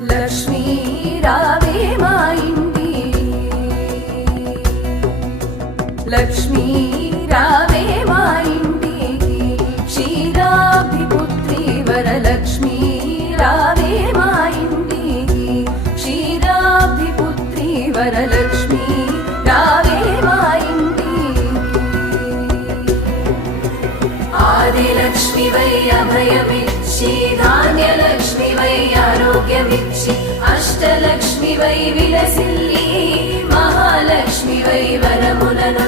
లక్ష్మీ రావే మా ఇంటికి, లక్ష్మీ రావే మా ఇంటికి, క్షీరాబ్ధిపుత్రి వరలక్ష్మీ రావే మా ఇంటికి, క్షీరాబ్ధిపుత్రి వరలక్ష్మీ రావే మా ఇంటికి. ఆదిలక్ష్మి వై అభయమిచ్చి, ధాన్యలక్ష్మి వై ఆరోగ్యమిచ్చి, అష్టలక్ష్మి వై విలసిల్లి, మహాలక్ష్మి వై వరములను